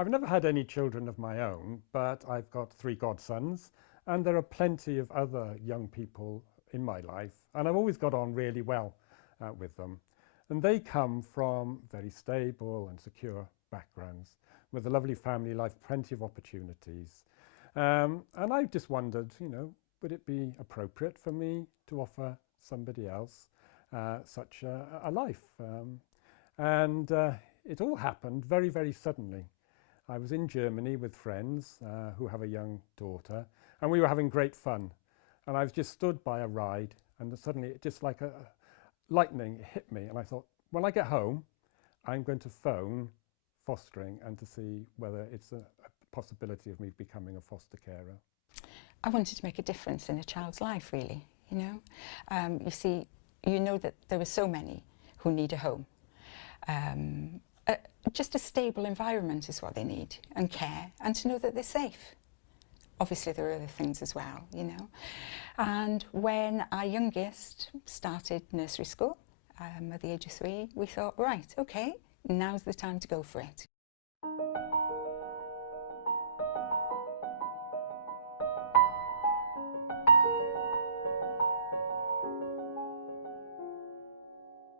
I've never had any children of my own, but I've got 3 godsons, and there are plenty of other young people in my life, and I've always got on really well with them. And they come from very stable and secure backgrounds, with a lovely family life, plenty of opportunities. And I just wondered, would it be appropriate for me to offer somebody else such a life? And it all happened very, very suddenly. I was in Germany with friends who have a young daughter, and we were having great fun. And I was just stood by a ride, and suddenly, it just like a lightning, it hit me. And I thought, when I get home, I'm going to phone fostering and to see whether it's a possibility of me becoming a foster carer. I wanted to make a difference in a child's life, really, You see, that there are so many who need a home. Just a stable environment is what they need, and care, and to know that they're safe. Obviously there are other things as well, And when our youngest started nursery school at the age of 3, we thought, right, okay, now's the time to go for it.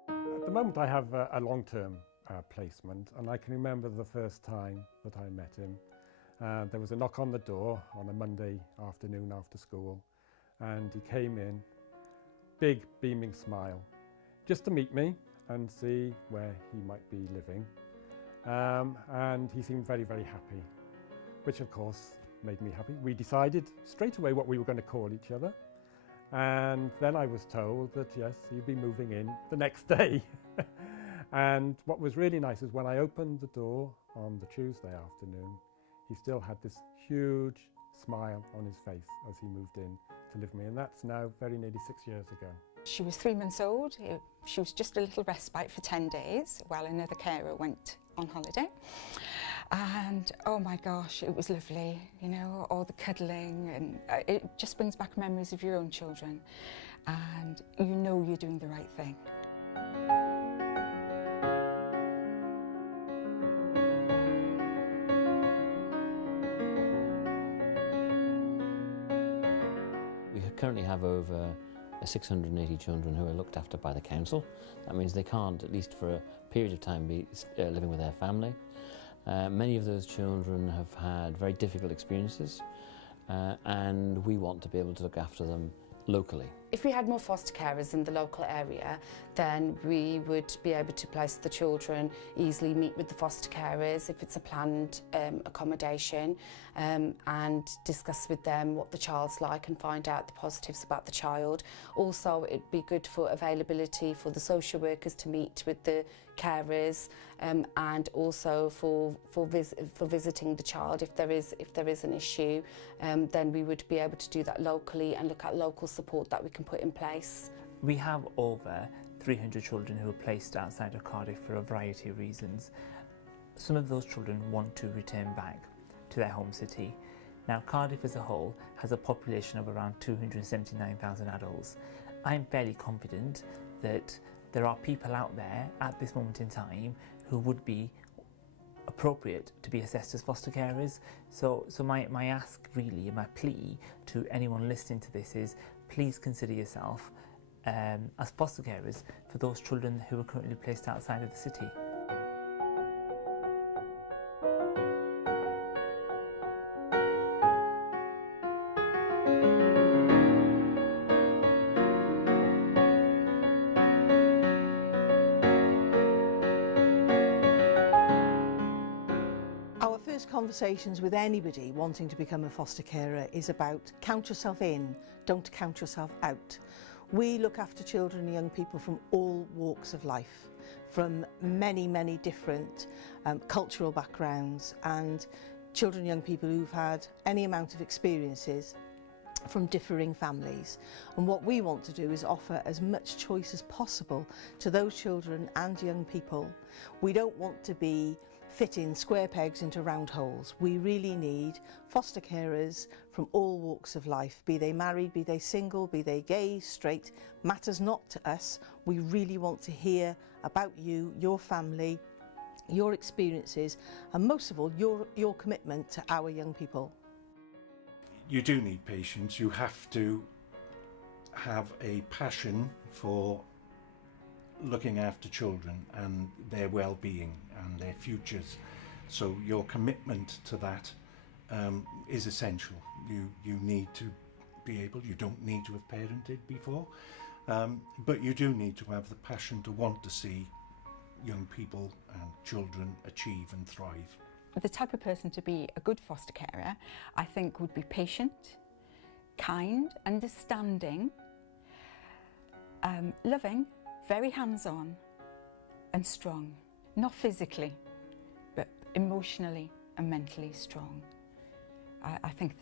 At the moment I have a long-term placement, and I can remember the first time that I met him. There was a knock on the door on a Monday afternoon after school, and he came in, big beaming smile, just to meet me and see where he might be living. And he seemed very, very happy, which of course made me happy. We decided straight away what we were going to call each other, and then I was told that yes, he'd be moving in the next day. And what was really nice is when I opened the door on the Tuesday afternoon, he still had this huge smile on his face as he moved in to live with me, and that's now very nearly 6 years ago. She was 3 months old. She was just a little respite for 10 days while another carer went on holiday. And oh my gosh, it was lovely, all the cuddling, and it just brings back memories of your own children, and you're doing the right thing. We currently have over 680 children who are looked after by the council. That means they can't, at least for a period of time, be living with their family. Many of those children have had very difficult experiences, and we want to be able to look after them locally. If we had more foster carers in the local area, then we would be able to place the children, easily meet with the foster carers if it's a planned accommodation, and discuss with them what the child's like and find out the positives about the child. Also, it'd be good for availability for the social workers to meet with the carers, and also for visiting the child if there is an issue. Then we would be able to do that locally and look at local support that we can put in place. We have over 300 children who are placed outside of Cardiff for a variety of reasons. Some of those children want to return back to their home city. Now, Cardiff as a whole has a population of around 279,000 adults. I'm fairly confident that there are people out there at this moment in time who would be appropriate to be assessed as foster carers. So my ask really, and my plea to anyone listening to this is, please consider yourself as foster carers for those children who are currently placed outside of the city. Conversations with anybody wanting to become a foster carer is about count yourself in, don't count yourself out. We look after children and young people from all walks of life, from many, many different cultural backgrounds, and children and young people who've had any amount of experiences from differing families. And what we want to do is offer as much choice as possible to those children and young people. We don't want to be fitting square pegs into round holes. We really need foster carers from all walks of life, be they married, be they single, be they gay, straight, matters not to us. We really want to hear about you, your family, your experiences, and most of all, your commitment to our young people. You do need patience. You have to have a passion for looking after children and their well-being and their futures. So your commitment to that is essential. You need to be able, you don't need to have parented before, but you do need to have the passion to want to see young people and children achieve and thrive. The type of person to be a good foster carer, I think, would be patient, kind, understanding, loving, very hands-on and strong. Not physically, but emotionally and mentally strong. I think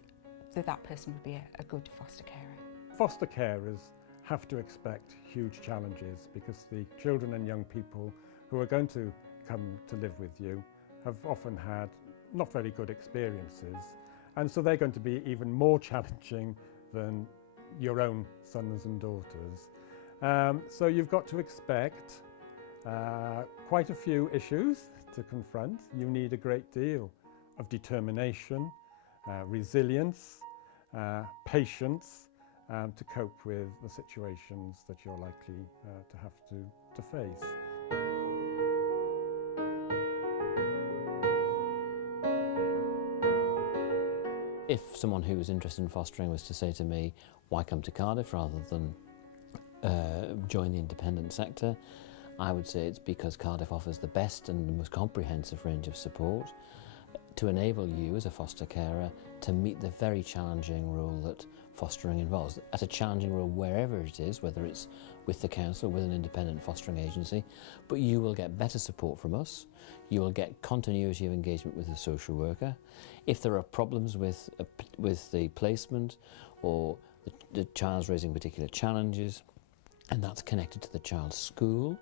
that person would be a good foster carer. Foster carers have to expect huge challenges because the children and young people who are going to come to live with you have often had not very good experiences, and so they're going to be even more challenging than your own sons and daughters. So you've got to expect quite a few issues to confront. You need a great deal of determination, resilience, patience to cope with the situations that you're likely to have to face. If someone who was interested in fostering was to say to me, why come to Cardiff rather than join the independent sector, I would say it's because Cardiff offers the best and the most comprehensive range of support to enable you as a foster carer to meet the very challenging role that fostering involves. At a challenging role wherever it is, whether it's with the council, with an independent fostering agency, but you will get better support from us. You will get continuity of engagement with the social worker. If there are problems with the placement or the child's raising particular challenges, and that's connected to the child's school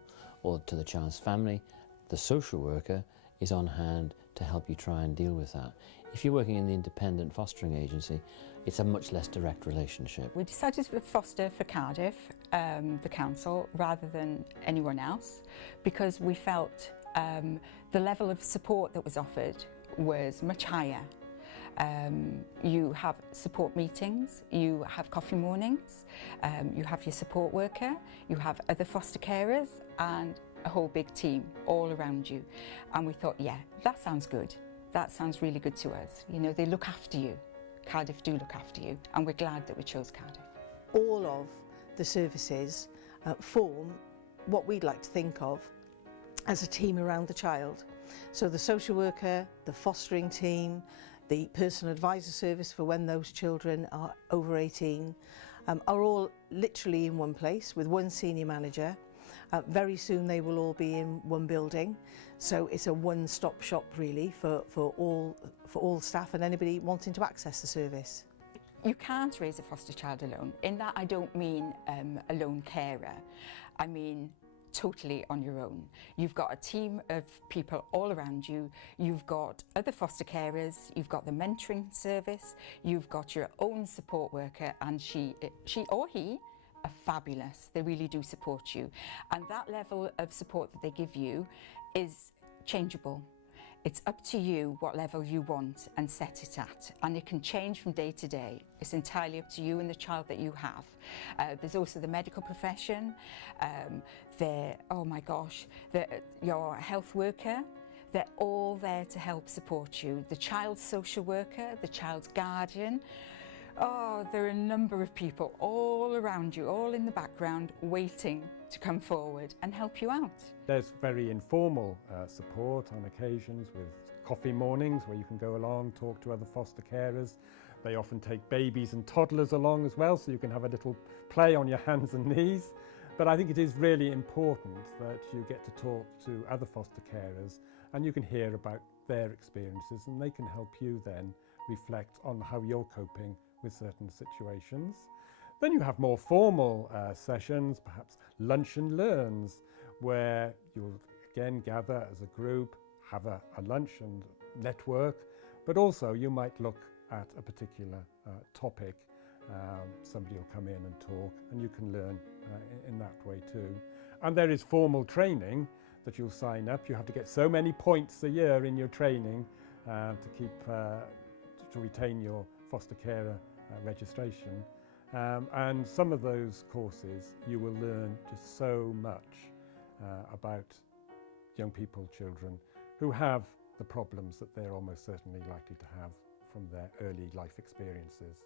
or to the child's family, the social worker is on hand to help you try and deal with that. If you're working in the independent fostering agency, it's a much less direct relationship. We decided to foster for Cardiff, the council, rather than anyone else, because we felt the level of support that was offered was much higher. You have support meetings, you have coffee mornings, you have your support worker, you have other foster carers and a whole big team all around you. And we thought, yeah, that sounds good. That sounds really good to us. You know, they look after you. Cardiff do look after you, and we're glad that we chose Cardiff. All of the services form what we'd like to think of as a team around the child. So the social worker, the fostering team, the personal advisor service for when those children are over 18 are all literally in one place with one senior manager. Very soon they will all be in one building, so it's a one-stop shop really for all staff and anybody wanting to access the service. You can't raise a foster child alone. In that, I don't mean a lone carer. I mean totally on your own. You've got a team of people all around you. You've got other foster carers. You've got the mentoring service. You've got your own support worker, and she or he are fabulous. They really do support you. And that level of support that they give you is changeable. It's up to you what level you want and set it at, and it can change from day to day. It's entirely up to you and the child that you have. There's also the medical profession, your health worker. They're all there to help support you. The child's social worker, the child's guardian. Oh, there are a number of people all around you, all in the background, waiting to come forward and help you out. There's very informal support on occasions with coffee mornings where you can go along, talk to other foster carers. They often take babies and toddlers along as well, so you can have a little play on your hands and knees. But I think it is really important that you get to talk to other foster carers and you can hear about their experiences, and they can help you then reflect on how you're coping with certain situations. Then you have more formal sessions, perhaps lunch and learns, where you'll again gather as a group, have a lunch and network, but also you might look at a particular topic. Somebody will come in and talk, and you can learn in that way too. And there is formal training that you'll sign up. You have to get so many points a year in your training to retain your foster carer registration. And some of those courses you will learn just so much about young people, children who have the problems that they're almost certainly likely to have from their early life experiences.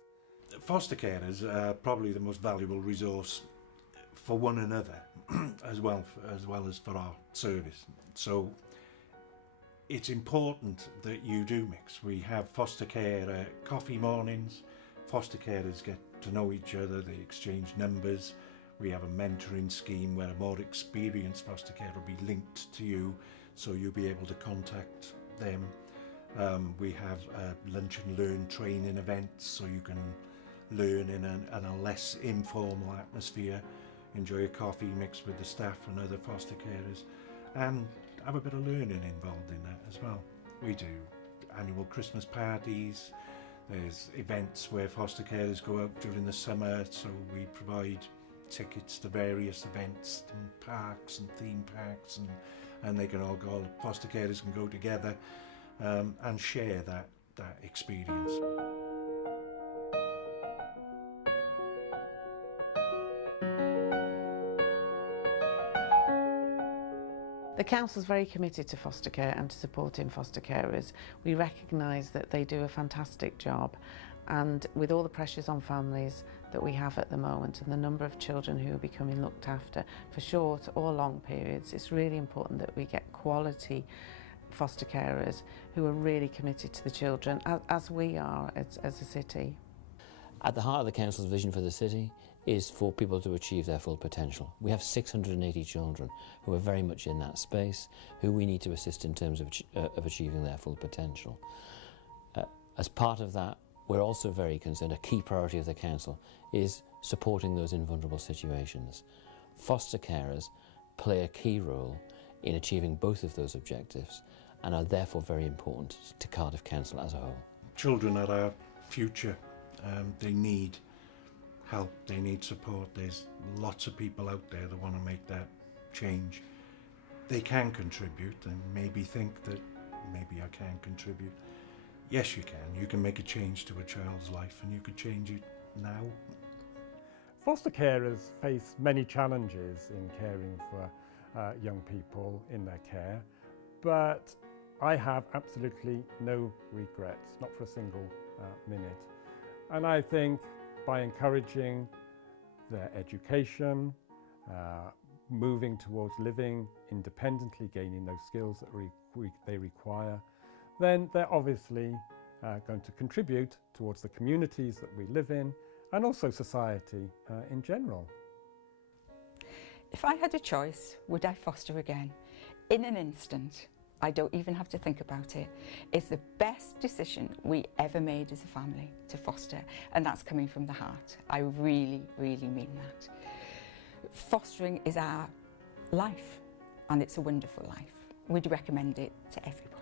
Foster carers are probably the most valuable resource for one another as well as for our service. So it's important that you do mix. We have foster care coffee mornings. Foster carers get to know each other, they exchange numbers. We have a mentoring scheme where a more experienced foster carer will be linked to you, so you'll be able to contact them. We have lunch and learn training events, so you can learn in a less informal atmosphere, enjoy a coffee mixed with the staff and other foster carers, and have a bit of learning involved in that as well. We do annual Christmas parties. There's events where foster carers go out during the summer, so we provide tickets to various events and parks and theme parks, and they can all go, foster carers can go together and share that experience. The Council is very committed to foster care and to supporting foster carers. We recognise that they do a fantastic job, and with all the pressures on families that we have at the moment and the number of children who are becoming looked after for short or long periods, it's really important that we get quality foster carers who are really committed to the children, as we are as a city. At the heart of the Council's vision for the city is for people to achieve their full potential. We have 680 children who are very much in that space, who we need to assist in terms of achieving their full potential. As part of that, we're also very concerned, a key priority of the Council is supporting those in vulnerable situations. Foster carers play a key role in achieving both of those objectives and are therefore very important to Cardiff Council as a whole. Children are our future. They need help, they need support. There's lots of people out there that want to make that change. They can contribute and maybe think that maybe I can't contribute. Yes, you can. You can make a change to a child's life, and you could change it now. Foster carers face many challenges in caring for young people in their care, but I have absolutely no regrets, not for a single minute. And I think by encouraging their education, moving towards living independently, gaining those skills that they require, then they're obviously going to contribute towards the communities that we live in and also society in general. If I had a choice, would I foster again? In an instant. I don't even have to think about it. It's the best decision we ever made as a family to foster, and that's coming from the heart. I really, really mean that. Fostering is our life, and it's a wonderful life. We'd recommend it to everyone.